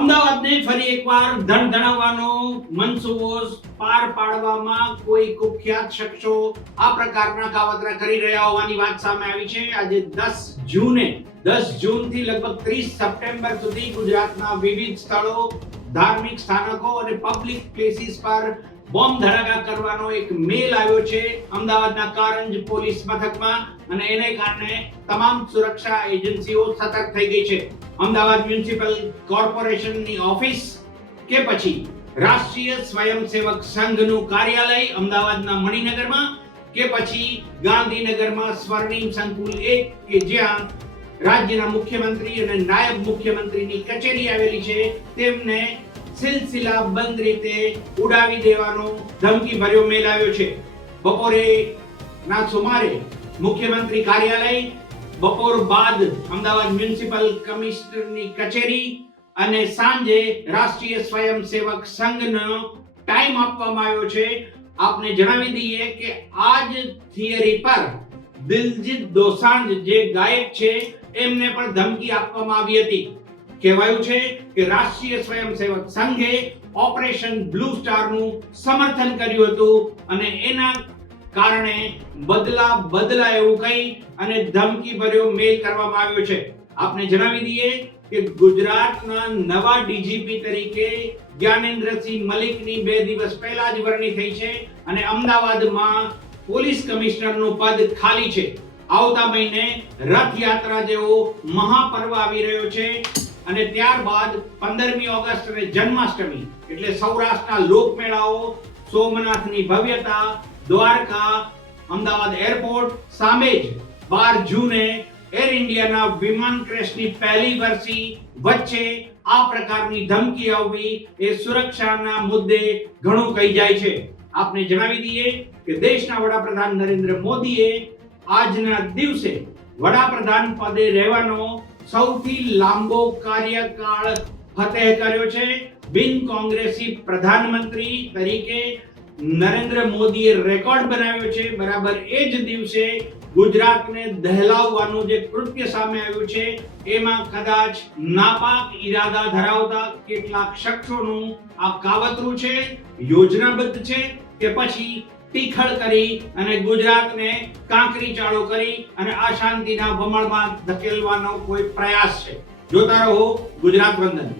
અમદાવાદને ફરી એકવાર ધણધણાવવાનો મનસૂબો પાર પાડવામાં કોઈ કુખ્યાત શખ્સો આ પ્રકારના કાવતરા કરી રહ્યા હોવાની વાત સામે આવી છે. આજે 10 જૂનથી લગભગ 30 સપ્ટેમ્બર સુધી ગુજરાતના વિવિધ સ્થળો, ધાર્મિક સ્થાનકો અને પબ્લિક પ્લેસીસ પર બોમ્બ ધડાકા કરવાનો એક મેલ આવ્યો છે અમદાવાદના કારંજ પોલીસ મથકમાં, અને એને કારણે તમામ સુરક્ષા એજન્સીઓ સતર્ક થઈ ગઈ છે. અમદાવાદ મ્યુનિસિપલ કોર્પોરેશનની ઓફિસ કે પછી રાષ્ટ્રીય સ્વયંસેવક સંઘનું કાર્યાલય અમદાવાદના મણિનગરમાં કે પછી ગાંધીનગરમાં સ્વર્ણિમ સંકુલ 1 કે જ્યાં રાજ્યના મુખ્યમંત્રી અને નાયબ મુખ્યમંત્રીની કચેરી આવેલી છે, તેમને સિલસિલાબંધ રીતે ઉડાવી દેવાનો ધમકી ભર્યો મેલ આવ્યો છે. બપોરે ના સુમારે મુખ્યમંત્રી કાર્યાલય, બપોર બાદ અમદાવાદ મ્યુનિસિપલ કમિશનરની કચેરી અને સાંજે રાષ્ટ્રીય સ્વયંસેવક સંઘનો ટાઈમ આપવામાં આવ્યો છે. આપને જણાવી દઈએ કે આ જ થિયરી પર દિલજીત દોસાંઝ જે ગાયક છે એમને પણ ધમકી આપવામાં આવી હતી. કહેવાયું છે કે રાષ્ટ્રીય સ્વયંસેવક સંઘે ઓપરેશન બ્લુ સ્ટારનું સમર્થન કર્યું હતું અને એના કારણે બદલા એવું કહી અને ધમકી ભર્યો મેલ કરવામાં આવ્યો છે. આપને જણાવી દઈએ કે ગુજરાતના નવા ડીજીપી તરીકે જ્ઞાનેન્દ્રસિંહ મલિકની 2 દિવસ પહેલા જ વરણી થઈ છે અને અમદાવાદમાં પોલીસ કમિશનરનું પદ ખાલી છે. આવતા મહિને રથયાત્રા જેવો મહાપર્વ આવી રહ્યો છે અને ત્યારબાદ 15મી ઓગસ્ટ અને જન્માષ્ટમી એટલે સૌરાષ્ટ્રના લોકમેળાઓ, સોમનાથની ભવ્યતા, દ્વારકા, અમદાવાદ એરપોર્ટ, સામે જ 12 જૂને એર ઇન્ડિયાના વિમાન ક્રેશની પહેલી વર્ષી વચ્ચે આ પ્રકારની ધમકી આવવી એ સુરક્ષાના મુદ્દે ઘણું કહી જાય છે. આપને જણાવી દઈએ કે દેશના વડાપ્રધાન નરેન્દ્ર મોદીએ આજના દિવસે વડાપ્રધાન પદે રહેવાનો સૌથી લાંબો કાર્યકાળ ફતેહ કર્યો છે. બિન કોંગ્રેસી પ્રધાનમંત્રી તરીકે નરેન્દ્ર મોદીએ રેકોર્ડ બનાવ્યો છે. બરાબર એ જ દિવસે ગુજરાતને દહેલાવવાનું જે કૃત્ય સામે આવ્યું છે એમાં કદાચ નાપાક ઈરાદા ધરાવતા કેટલાક શખ્સોનું આ કાવતરું છે, યોજનાબદ્ધ છે કે પછી ટીખળ કરી અને ગુજરાતને કાંકરી ચાળો કરી અને અશાંતિના ભમરમાં ધકેલવાનો કોઈ પ્રયાસ છે. જોતા રહો ગુજરાત વંદન.